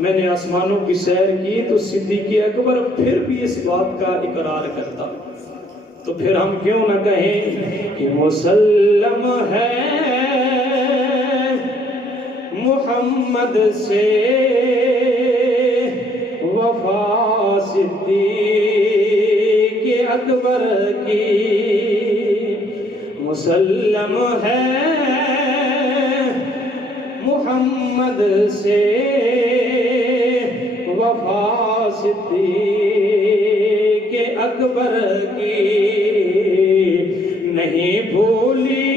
میں نے آسمانوں کی سیر کی تو صدیق اکبر پھر بھی اس بات کا اقرار کرتا، تو پھر ہم کیوں نہ کہیں کہ مسلم ہے محمد سے وفا صدیق اکبر کی، مسلم ہے محمد سے وفا صدیق اکبر کی، نہیں بھولی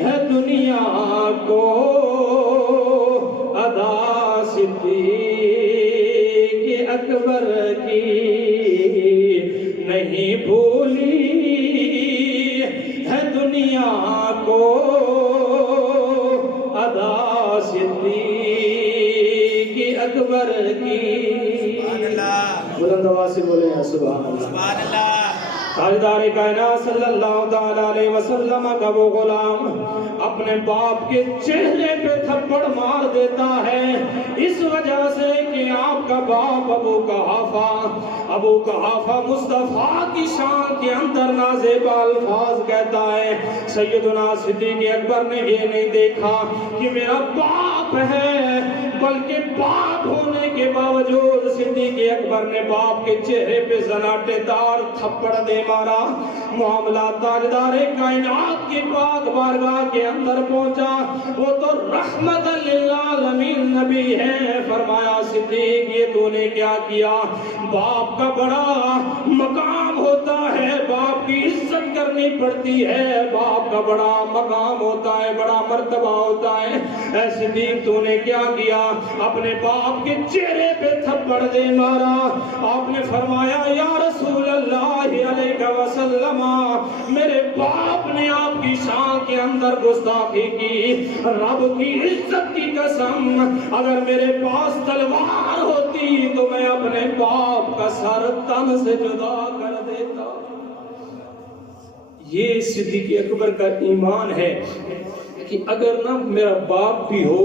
ہے دنیا کو ادا صدیق اکبر کی، نہیں بھولی ہے دنیا کو ادا صدیق اکبر کی۔ بلند آواز سے بولے ہیں سبحان اللہ۔ تاجدار کائنات صلی اللہ تعالیٰ علیہ وسلم کا وہ غلام اپنے باپ کے چہرے پہ تھپڑ مار دیتا ہے اس وجہ سے کہ آپ کا باپ ابو قحافہ مصطفیٰ کی شان کے اندر نازیبا الفاظ کہتا ہے۔ سیدنا صدیق اکبر نے یہ نہیں دیکھا کہ میرا باپ ہے، بلکہ باپ ہونے کے باوجود صدیق اکبر نے باپ کے چہرے پہ زناٹے دار تھپڑ دے مارا۔ معاملہ تاجدار کائنات کی پاک بارگاہ کے اندر پہنچا، وہ تو رحمت للعالمین نبی ہے۔ فرمایا صدیق یہ تو نے کیا کیا؟ باپ کا بڑا مقام ہوتا ہے، باپ کی عزت کرنی پڑتی ہے، باپ کا بڑا مقام ہوتا ہے، بڑا مرتبہ ہوتا ہے۔ اے صدیق تو نے کیا کیا؟ اپنے باپ کے چہرے پہ تھپڑ دے مارا۔ آپ نے فرمایا یا رسول اللہ علیہ وسلم، میرے باپ نے آپ کی شان کے اندر گستاخی کی، رب کی عزت کی قسم اگر میرے پاس تلوار ہوتی تو میں اپنے باپ کا سر تن سے جدا کر دیتا۔ یہ صدیق اکبر کا ایمان ہے کہ اگر نہ میرا باپ بھی ہو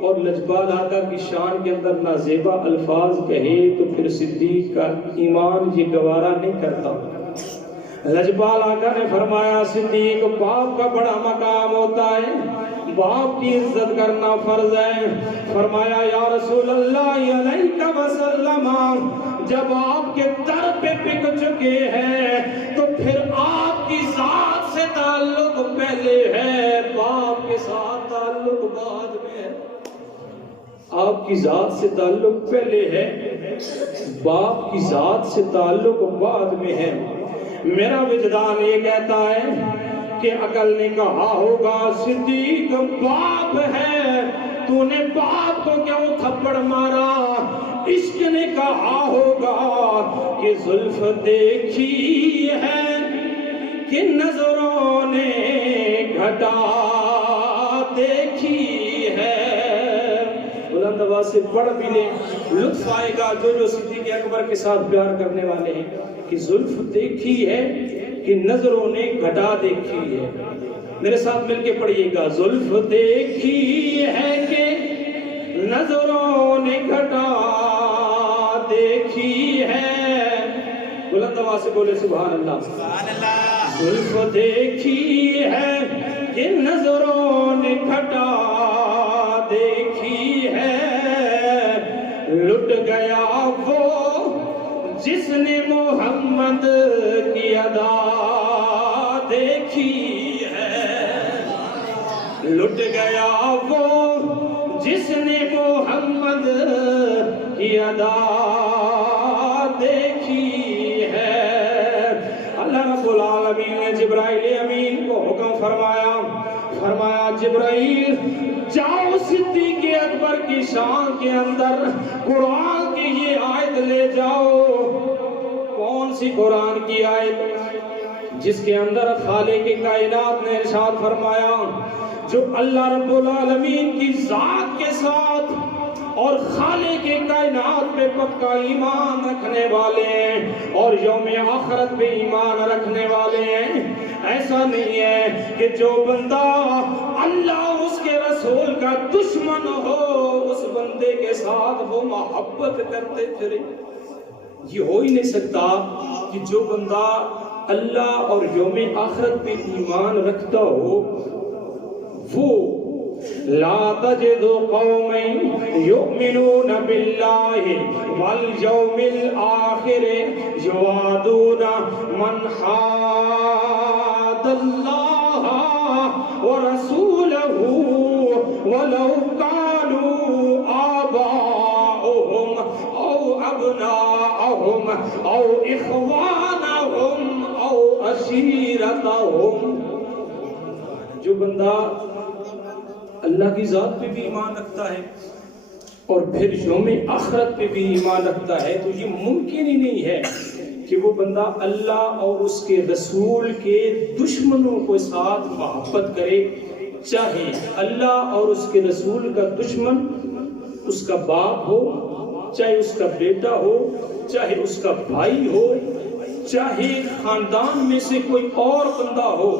اور لجپال آقا کی شان کے اندر نازیبا الفاظ کہے تو پھر صدیق کا ایمان یہ گوارا نہیں کرتا۔ لجپال آقا نے فرمایا صدیق باپ کا بڑا مقام ہوتا ہے، باپ کی عزت کرنا فرض ہے۔ فرمایا یا رسول اللہ علیہ وسلم، جب آپ کے در پہ بک چکے ہیں تو پھر آپ کی ذات سے تعلق پہلے ہے، باپ کے ساتھ تعلق بعد میں ہے۔ آپ کی ذات سے تعلق پہلے ہے، باپ کی ذات سے تعلق بعد میں ہے۔ میرا وجدان یہ کہتا ہے کہ عقل نے کہا ہوگا صدیق باپ ہے، تو نے باپ کو کیوں تھپڑ مارا؟ عشق نے کہا ہوگا کہ زلف دیکھی ہے کہ نظروں نے گھٹا دیکھی ہے۔ بلند آواز سے پڑھ بھی لیں، لطف آئے گا جو صدیق اکبر کے ساتھ پیار کرنے والے ہیں کہ زلف دیکھی ہے کہ نظروں نے گھٹا دیکھی ہے۔ میرے ساتھ مل کے پڑھیے گا، زلف دیکھی ہے کہ نظروں نے گھٹا دیکھی ہے۔ بلند آواز سے بولے سبحان اللہ۔ زلف دیکھی ہے کہ نظروں نے گھٹا دیکھی ہے، لٹ گیا وہ جس نے محمد کی ادا دیکھی ہے، لٹ گیا وہ جس نے محمد کی ادا دیکھی ہے۔ اللہ رب العالمین نے جبرائیل امین کو حکم فرمایا جبرائیل جاؤ صدیق اکبر کی شان کے اندر قرآن کی یہ آیت لے جاؤ۔ کون سی قرآن کی آیت؟ جس کے اندر خالق کائنات نے ارشاد فرمایا جو اللہ رب العالمین کی ذات کے ساتھ اور خالق کائنات پہ پکا ایمان رکھنے والے ہیں اور یوم آخرت پہ ایمان رکھنے والے ہیں۔ ایسا نہیں ہے کہ جو بندہ اللہ اس کے رسول کا دشمن ہو اس بندے محبت کرتے پھرے. یہ ہو ہی نہیں سکتا کہ جو بندہ اللہ اور یوم آخرت پہ ایمان رکھتا ہو وہ لا تجد قوم یؤمنون باللہ والیوم الآخر یوادون من حاد اللہ ورسولہ ولو كانوا آباؤهم أو أبناءهم أو إخوانهم أو عشيرتهم. جو بندہ اللہ کی ذات پہ بھی ایمان رکھتا ہے اور پھر یوم آخرت پہ بھی ایمان رکھتا ہے تو یہ ممکن ہی نہیں ہے کہ وہ بندہ اللہ اور اس کے رسول کے دشمنوں کے ساتھ محبت کرے. چاہے اللہ اور اس کے رسول کا دشمن اس کا باپ ہو, چاہے اس کا بیٹا ہو, چاہے اس کا بھائی ہو, چاہے خاندان میں سے کوئی اور بندہ ہو,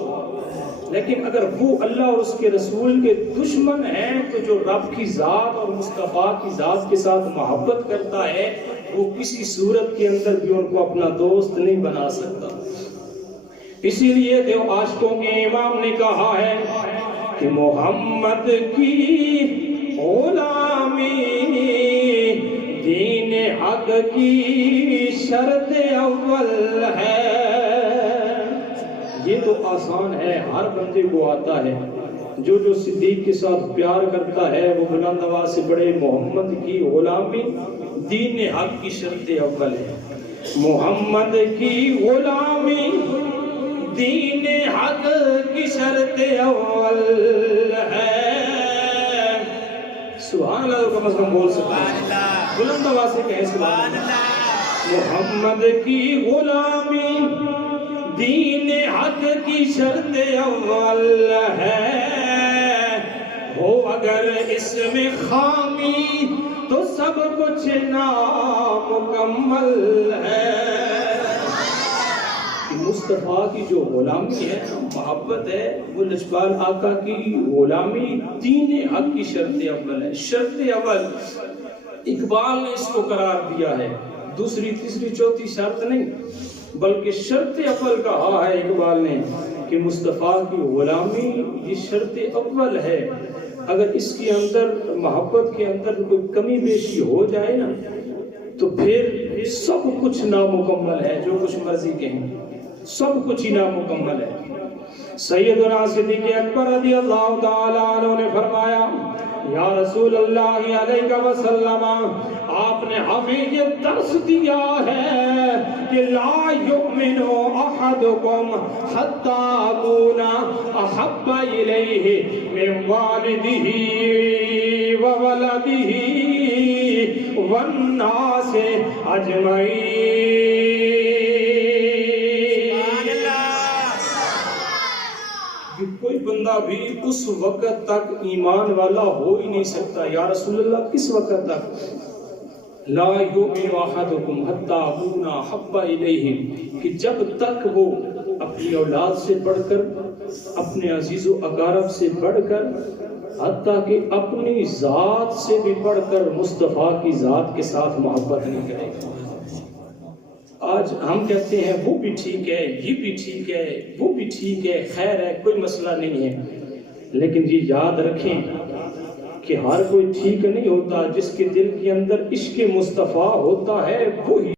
لیکن اگر وہ اللہ اور اس کے رسول کے دشمن ہیں تو جو رب کی ذات اور مصطفیٰ کی ذات کے ساتھ محبت کرتا ہے وہ کسی صورت کے اندر بھی ان کو اپنا دوست نہیں بنا سکتا. اسی لیے دیو عاشقوں کے امام نے کہا ہے کہ محمد کی غلامی دین حق کی شرط اول ہے. یہ تو آسان ہے, ہر بندے کو آتا ہے. جو صدیق کے ساتھ پیار کرتا ہے وہ بلند آواز سے بڑے محمد کی غلامی دین حق کی شرط اول ہے. محمد کی غلامی دین حق کی شرط اول ہے. سبحان اللہ. کم از کم بول سکتے ہیں, بلند آواز سے کہیں سبحان اللہ. محمد کی غلامی دین حق کی شرط اول ہے, ہو اگر اس میں خامی تو سب کچھ نامکمل ہے. مصطفیٰ کی جو غلامی ہے, محبت ہے, وہ لجپال آقا کی غلامی دین حق کی شرط اول ہے. شرط اول اقبال نے اس کو قرار دیا ہے, دوسری تیسری چوتھی شرط نہیں بلکہ شرط اول کہا ہے اقبال نے کہ مصطفیٰ کی غلامی یہ شرط اول ہے. اگر اس کے اندر محبت کے اندر کوئی کمی بیشی ہو جائے نا تو پھر سب کچھ نامکمل ہے. جو کچھ مرضی کہیں سب کچھ ہی نامکمل ہے. سیدنا صدیق اکبر رضی اللہ تعالیٰ عنہ نے فرمایا یا رسول اللہ علیہ وسلم, آپ نے ہمیں یہ درس دیا ہے کہ لا یؤمن احدکم حتی اکون احب الیہ من والدہ وولدہ والناس اجمعین. کوئی بندہ بھی اس وقت تک ایمان والا ہو ہی نہیں سکتا. یا رسول اللہ کس وقت تک؟ لا یؤمن احدکم حتی اکون احب الیہ, کہ جب تک وہ اپنی اولاد سے بڑھ کر, اپنے عزیز و اقارب سے بڑھ کر, حتیٰ کہ اپنی ذات سے بھی بڑھ کر مصطفیٰ کی ذات کے ساتھ محبت نہیں کرے. آج ہم کہتے ہیں وہ بھی ٹھیک ہے, یہ بھی ٹھیک ہے, وہ بھی ٹھیک ہے, خیر ہے, کوئی مسئلہ نہیں ہے, لیکن یہ یاد رکھیں کہ ہر کوئی ٹھیک نہیں ہوتا. جس کے دل کے اندر عشق مصطفیٰ ہوتا ہے وہی